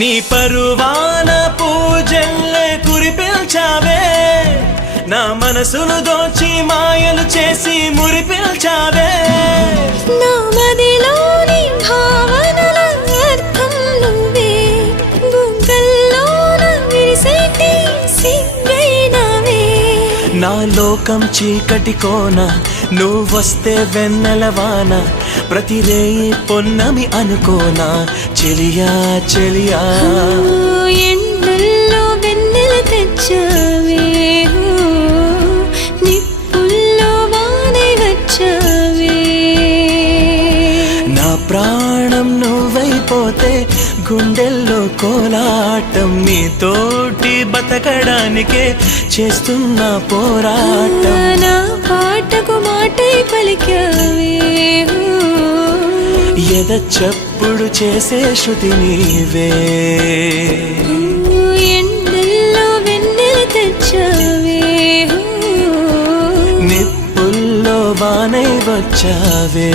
నీ పరువాన పూజల్లే కురిపిల్చావే, నా మనసును దోచి మాయలు చేసి మురిపిల్చావే. నా మదిలోని భావనల అర్థం నువ్వే, బుగ్గల్లోన విరిసేటి సిగ్గైనవే. నా లోకం చీకటి కోన, నువ్వొస్తే వెన్నెలవాన, ప్రతి రేయి పొన్నమి అనుకోనా చెలియా చెలియా. ఎండల్లో వెన్నెల తెచ్చావే, నిప్పుల్లో వానై వచ్చావే. నా ప్రాణం నువ్వైపోతే గుండెల్లో కోలాటం, నీతోటి బతకడానికే చేస్తున్న పోరాటం. నా పాటకు మాటై పలికావే, ఎద చప్పుడు చేసే శృతి నీవే. ఎండల్లో వెన్నెల తెచ్చావే, నిప్పుల్లో వానై వచ్చావే.